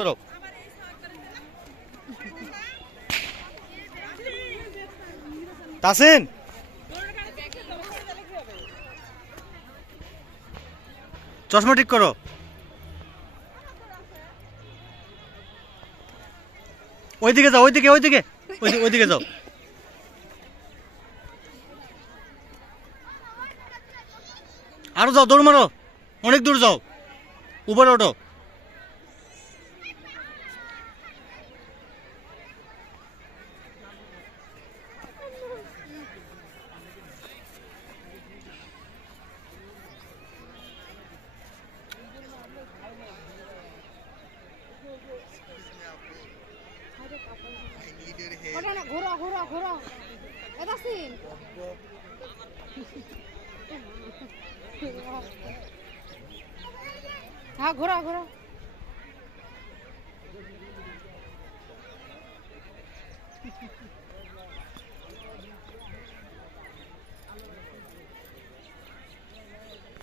করো। তাসিন চশমা ঠিক করো। ওইদিকে যাও, ওইদিকে ওইদিকে ওইদিকে যাও। আরো যাও, দৌড় মারো, অনেক দূর যাও, উপরে ওঠো। ঘোরো ঘোরো ঘোরো হ্যাঁ ঘোরো ঘোরো।